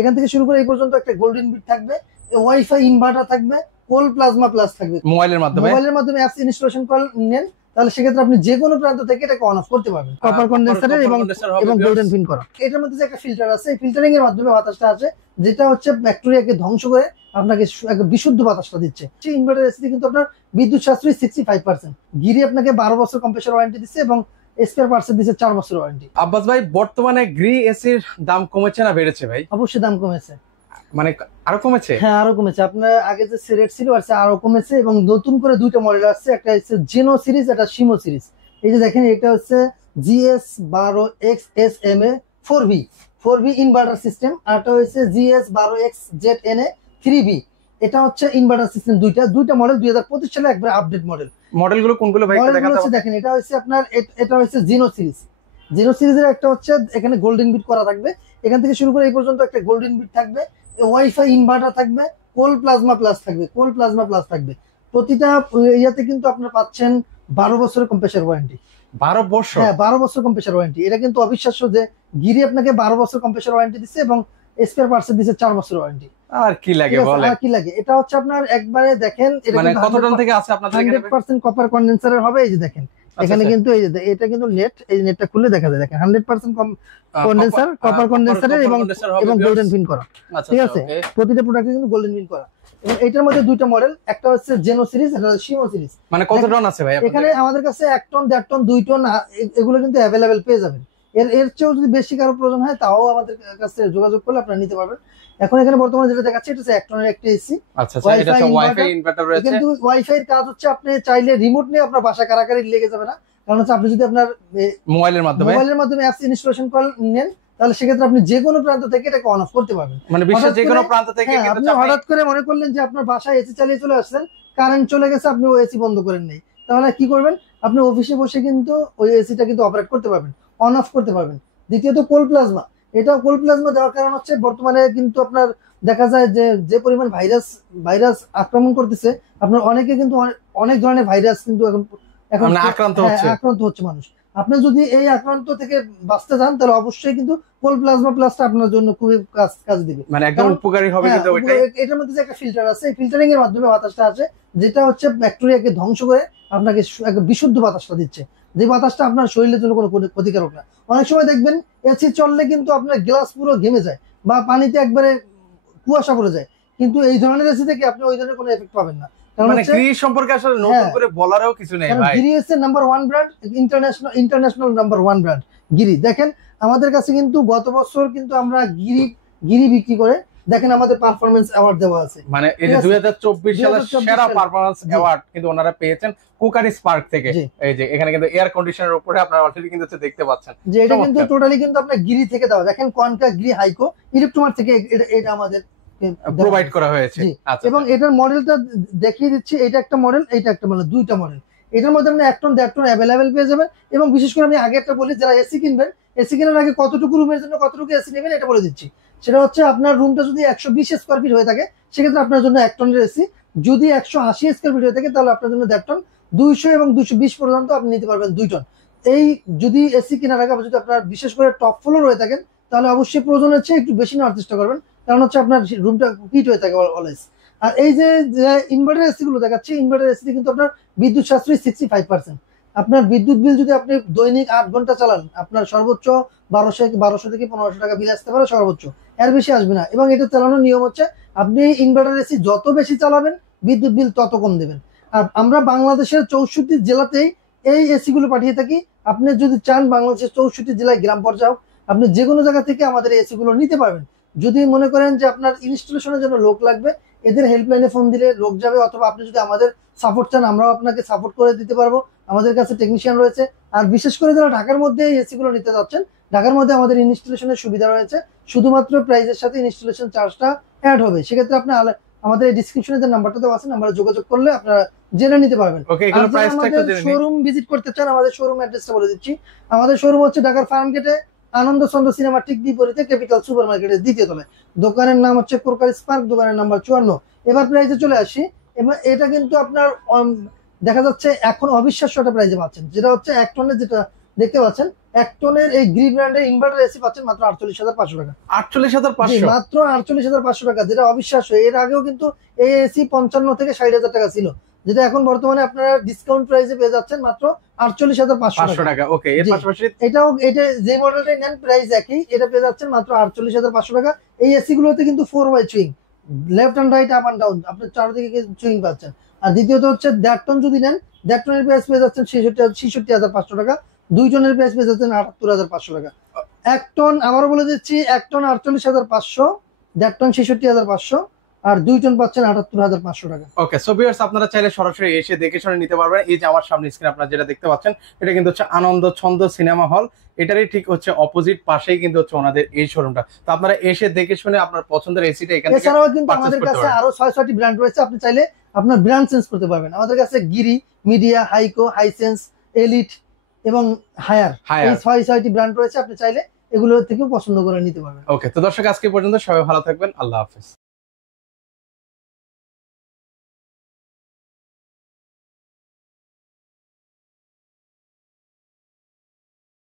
এখান থেকে শুরু করে এই পর্যন্ত একটা গোল্ডেন বিট থাকবে, ওয়াইফাই ইনভার্টার থাকবে, কোল প্লাজমা প্লাস থাকবে। মোবাইলের মাধ্যমে অ্যাপস ইনস্টলেশন নেন, তাহলে সেক্ষেত্রে আপনি যে কোনো প্রান্ত থেকে এটাকে অন অফ করতে পারবেন। কপার কন্ডেন্সারের এবং গোল্ডেন পিন করা। এটার মধ্যে যে একটা ফিল্টার আছে, এই ফিল্টারিং এর মাধ্যমে বাতাসটা আছে, যেটা হচ্ছে ব্যাকটেরিয়াকে ধ্বংস করে আপনাকে বিশুদ্ধ বাতাসটা দিচ্ছে। সেই ইনভার্টার এসি কিন্তু আপনার বিদ্যুৎ সাশ্রয়ী 65%। গিরি আপনাকে 12 বছর কম্প্রেসর ওয়ারেন্টি দিচ্ছে এবং স্পেয়ার পার্টস দিচ্ছে 4 বছর ওয়ারেন্টি। আব্বাস ভাই, বর্তমানে গ্রি এসির দাম কমেছে না বেড়েছে ভাই? অবশ্যই দাম কমেছে। মানে আরো কমেছে? হ্যাঁ, আরো কমেছে। আপনার আগে যে রেট ছিল আরো কমেছে, এবং নতুন করে দুইটা মডেল আসছে, একটা হচ্ছে জেনো সিরিজ, একটা শিমো সিরিজ। এই যে দেখেন, এটা হচ্ছে GS12XSMA 4V ইনভার্টার সিস্টেম, আর এটা হচ্ছে GS12XZNA 3V। এটা হচ্ছে ইনভার্টার সিস্টেম দুইটা মডেল 2025 সালে একবার আপডেট মডেল। মডেলগুলো কোনগুলো ভাই? দেখেন, এটা হচ্ছে আপনার এটা হচ্ছে জেনো সিরিজের একটা হচ্ছে এখানে গোল্ডেন বিট করা থাকবে। এখান থেকে শুরু করে এই পর্যন্ত একটা গোল্ডেন বিট থাকবে, ওয়াইফাই ইনভার্টার থাকবে, কোল প্লাজমা প্লাস থাকবে। প্রতিটা ইয়াতে কিন্তু আপনারা পাচ্ছেন 12 বছরের কম্প্রেসর ওয়ারেন্টি। 12 বছর? হ্যাঁ, 12 বছর কম্প্রেসর ওয়ারেন্টি। এটা কিন্তু অবিশ্বাস্য যে গিরি আপনাকে 12 বছর কম্প্রেসর ওয়ারেন্টি দিচ্ছে এবং স্পেয়ার পার্টস দিচ্ছে 4 বছর ওয়ারেন্টি। আর কি লাগে বলে? আর কি লাগে? এটা হচ্ছে আপনার একবারে দেখেন, এটা মানে কত টন থেকে আছে আপনাদের এখানে? 100% কপার কন্ডেন্সারের হবে। এই যে দেখেন, এখানে কিন্তু এই যে এটা কিন্তু নেট, এই নেটটা খুলে দেখা যায়, দেখেন 100% কন্ডেন্সার, কপার কন্ডেন্সারের এবং গোল্ডেন পিন করা। ঠিক আছে, প্রতিটা প্রোডাক্টে কিন্তু গোল্ডেন পিন করা। এবং এটার মধ্যে দুইটা মডেল, একটা হচ্ছে জেনো সিরিজ, একটা হচ্ছে শিমো সিরিজ। মানে কত টন আছে ভাই এখানে আমাদের কাছে 1 টন, 1.5 টন, 2 টন এগুলো কিন্তু অ্যাভেলেবেল পেয়ে যাবেন। এর চেয়েও যদি বেশি কারো প্রয়োজন হয়, তাও আমাদের কাছে যোগাযোগ করলে আপনারা নিতে পারবেন। এখন এখানে বর্তমানে যেটা দেখাচ্ছে, এটা হচ্ছে 1 টনের একটা এসি। আচ্ছা, এটা হচ্ছে ওয়াইফাই ইনভার্টার রয়েছে। কিন্তু ওয়াইফাই এর কাজ হচ্ছে, আপনি চাইলে রিমোট নিয়ে আপনার বাসা কারাকারি লেগে যাবে না। কারণ হচ্ছে আপনি যদি আপনার মোবাইলের মাধ্যমে অ্যাপস ইনস্টলেশন নেন, তাহলে সেক্ষেত্রে আপনি যে কোনো প্রান্ত থেকে এটাকে অন অফ করতে পারবেন। মানে বিশ্বের যে কোনো প্রান্ত থেকে। আপনি হঠাৎ করে মনে করলেন যে আপনার বাসায় এসি চালিয়ে চলে আসছেন, কারেন্ট চলে গেছে, আপনি ওই এসি বন্ধ করেন নাই, তাহলে কি করবেন? আপনি অফিসে বসে কিন্তু ওই এসিটা কিন্তু অপারেট করতে পারবেন, অন অফ করতে পারবেন। দ্বিতীয়ত কোল প্লাজমা। এটাও কোল প্লাজমা দেওয়ার কারণ হচ্ছে, বর্তমানে কিন্তু আপনার দেখা যায় যে পরিমাণ ভাইরাস আক্রমণ করতেছে, আপনার অনেকে কিন্তু অনেক ধরনের ভাইরাস কিন্তু এখন আক্রান্ত হচ্ছে মানুষ। আপনি যদি এই আক্রান্ত থেকে বাঁচতে চান, তাহলে অবশ্যই কিন্তু কোল প্লাজমা প্লাসটা আপনার জন্য খুবই কাজ দিবে, মানে একদম উপকারী হবে। কিন্তু এটার মধ্যে যে একটা ফিল্টার আছে, এই ফিল্টারিং এর মাধ্যমে বাতাসটা আছে, যেটা হচ্ছে ব্যাকটেরিয়াকে ধ্বংস করে আপনাকে বিশুদ্ধ বাতাসটা দিচ্ছে, যে বাতাসটা আপনার শরীরের জন্য কোনো ক্ষতিকারক না। অনেক সময় দেখবেন এসি চললে কিন্তু আপনার গ্লাস পুরো ঘেমে যায় বা পানিতে একবারে কুয়াশা পড়ে যায়, কিন্তু এই ধরনের এসি থেকে আপনি ওই ধরনের কোনো এফেক্ট পাবেন না। মানে গ্রি সম্পর্কে আসলে নতুন করে বলারও কিছু নেই ভাই। গিরি হচ্ছে number 1 brand, international number 1 brand Giri. দেখেন, আমাদের কাছে কিন্তু গত বছর কিন্তু আমরা গিরি বিক্রি করে, দেখেন আমাদের পারফরম্যান্স অ্যাওয়ার্ড দেওয়া আছে। মানে এই যে 2024 সালের সেরা পারফরম্যান্স অ্যাওয়ার্ড কিন্তু ওনারা পেয়েছেন কুকারি স্পার্ক থেকে। এই যে এখানে কিন্তু এয়ার কন্ডিশনার উপরে আপনারা অলরেডি কিন্তু দেখতে পাচ্ছেন যে এটা কিন্তু টোটালি কিন্তু আপনার গিরি থেকে দেওয়া। দেখেন, কোয়ান্টা গিরি হাইকো ইলেকট্রোমার থেকে এটা আমাদের প্রোভাইড করা হয়েছে। এবং এটার মডেলটা দেখিয়ে দিচ্ছি, এটা একটা মডেল, এটা একটা মডেল, দুইটা মডেল। এটার মধ্যে আপনি 1 টন 1.5 টন অ্যাভেলেবেল পেয়ে যাবেন। এবং বিশেষ করে আমি আগে একটা বলি, যারা এসি কিনবেন, এসি কেনার আগে কতটুকু রুমের জন্য কতটুকু এসি নেবেন এটা বলে দিচ্ছি। সেটা হচ্ছে, আপনার রুমটা যদি 120 স্কোয়ার ফিট হয়ে থাকে, সেক্ষেত্রে আপনার জন্য 1 টনের এসি। যদি 180 স্কোয়ার ফিট হয়ে থাকে, তাহলে আপনার জন্য 1.5 টন। 200 এবং 220 পর্যন্ত আপনি নিতে পারবেন 2 টন। এই যদি এসি কেনার আগে যদি আপনার বিশেষ করে টপ ফ্লোর হয়ে থাকেন, তাহলে অবশ্যই প্রয়োজন হচ্ছে একটু বেশি নেওয়ার চেষ্টা করবেন, কারণ হচ্ছে আপনার রুমটা হিট হয়ে থাকে অলওয়েজ। আর এই যে ইনভার্টার এসি গুলো দেখাচ্ছি, ইনভার্টার এসি কিন্তু আপনার বিদ্যুৎ সাশ্রয়ী 65%। আপনার বিদ্যুৎ বিল যদি আপনি দৈনিক 8 ঘন্টা চালান, আপনার সর্বোচ্চ 1200 থেকে 1500 টাকা বিল আসতে পারে সর্বোচ্চ, এর বেশি আসবে না। এবং এটা চালানোর নিয়ম হচ্ছে, আপনি ইনভার্টার এসি যত বেশি চালাবেন, বিদ্যুৎ বিল তত কম দেবেন। আর আমরা বাংলাদেশের 64 জেলাতেই এই এসি গুলো পাঠিয়ে থাকি। আপনি যদি চান বাংলাদেশের 64 জেলায় গ্রাম পর্যায়ে, আপনি যে কোনো জায়গা থেকে আমাদের এসি গুলো নিতে পারবেন। যদি মনে করেন যে আপনার ইনস্টলেশনের জন্য লোক লাগবে, এদের হেল্পলাইনে ফোন দিলে লোক যাবে, অথবা আপনি যদি আমাদের সাপোর্ট চান, আমরাও আপনাকে সাপোর্ট করে দিতে পারবো। আমাদের কাছে টেকনিশিয়ান রয়েছে। আর বিশেষ করে যারা ঢাকার মধ্যে এই এসি গুলো নিতে যাচ্ছেন, ঢাকার মধ্যে আমাদের ইনস্টলেশনের সুবিধা রয়েছে, শুধুমাত্র প্রাইসের সাথে ইনস্টলেশন চার্জটা অ্যাড হবে। সেক্ষেত্রে আপনি আমাদের এই ডিসক্রিপশনে যে নাম্বারটা দেওয়া আছে, নাম্বারে যোগাযোগ করলে আপনারা জেনে নিতে পারবেন। শোরুম ভিজিট করতে চান, আমাদের শোরুম অ্যাড্রেসটা বলে দিচ্ছি। আমাদের শোরুম হচ্ছে ঢাকার ফার্ম গেটে, আনন্দ চন্দ্র সিনেমা ঠিক বিপরীতে, ক্যাপিটাল সুপার মার্কেটের দ্বিতীয় তলায়। দোকানের নাম হচ্ছে কোরকারি স্পার্ক, দোকানের নাম্বার 54। এবার প্রাইসে চলে আসি। এবার এটা কিন্তু আপনার দেখা যাচ্ছে এখন অবিশ্বাস্য একটা প্রাইসে পাচ্ছেন, যেটা হচ্ছে 1 টনের যেটা দেখতে পাচ্ছেন 1 টনের এই গ্রি ব্র্যান্ডের ইনভার্টার এসি পাচ্ছেন মাত্র 48,500 টাকা। 48,500 মাত্র 48,500 টাকা, যেটা অবিশ্বাস্য। এর আগেও কিন্তু এই এসি 55 থেকে 60,000 টাকা ছিল, যেটা এখন বর্তমানে আপনারা ডিসকাউন্ট প্রাইসে পেয়ে যাচ্ছেন মাত্র 48,500 টাকা। ওকে, এর পাশাপাশি এটা যে মডেলটাই নেন প্রাইস একই, এটা পেয়ে যাচ্ছেন মাত্র 48,500 টাকা। এই এসি গুলোতে কিন্তু 4 way swing, left and right, up and down, আপনার চারদিকে সুইং পাচ্ছেন। আর দ্বিতীয়ত হচ্ছে 1.5 টন যদি নেন, 1.5 টনের প্রাইস পেয়ে যাচ্ছেন 66,500 টাকা। 2 টনের প্রাইস পেয়ে যাচ্ছেন 78,500 টাকা। 1 টন আবারও বলে দিচ্ছি, 1 টন 48,500, 1.5 টন 66,500, আর 2 টন পাচ্ছেন 78,500 টাকা। ওকে, সো ভিউয়ার্স আপনারা চাইলে সরাসরি এসে দেখে শুনে নিতে পারবেন। এই যে আমার সামনে স্ক্রিন আপনারা যেটা দেখতে পাচ্ছেন, এটা কিন্তু হচ্ছে আনন্দ ছন্দ সিনেমা হল, এটারই ঠিক হচ্ছে অপোজিট পাশেই কিন্তু হচ্ছে ওনাদের এই শোরুমটা। তো আপনারা এসে দেখে শুনে আপনার পছন্দের এসিটা এখান থেকে এছাড়াও কিন্তু পারচেজ আমাদের করতে কাছে পারবেন। আরো 6-7টি ব্র্যান্ড রয়েছে, আপনি চাইলে আপনার ব্র্যান্ড চেঞ্জ করতে পারবেন। আমাদের কাছে গিরি, মিডিয়া, হাইকো, হাইসেন্স, এলিট এবং হায়ার, এই 6-6টি ব্র্যান্ড রয়েছে, আপনি চাইলে এগুলো থেকেও পছন্দ করে নিতে পারবেন। ওকে, তো দর্শক আজকে পর্যন্ত সবাই ভালো থাকবেন, আল্লাহ হাফেজ।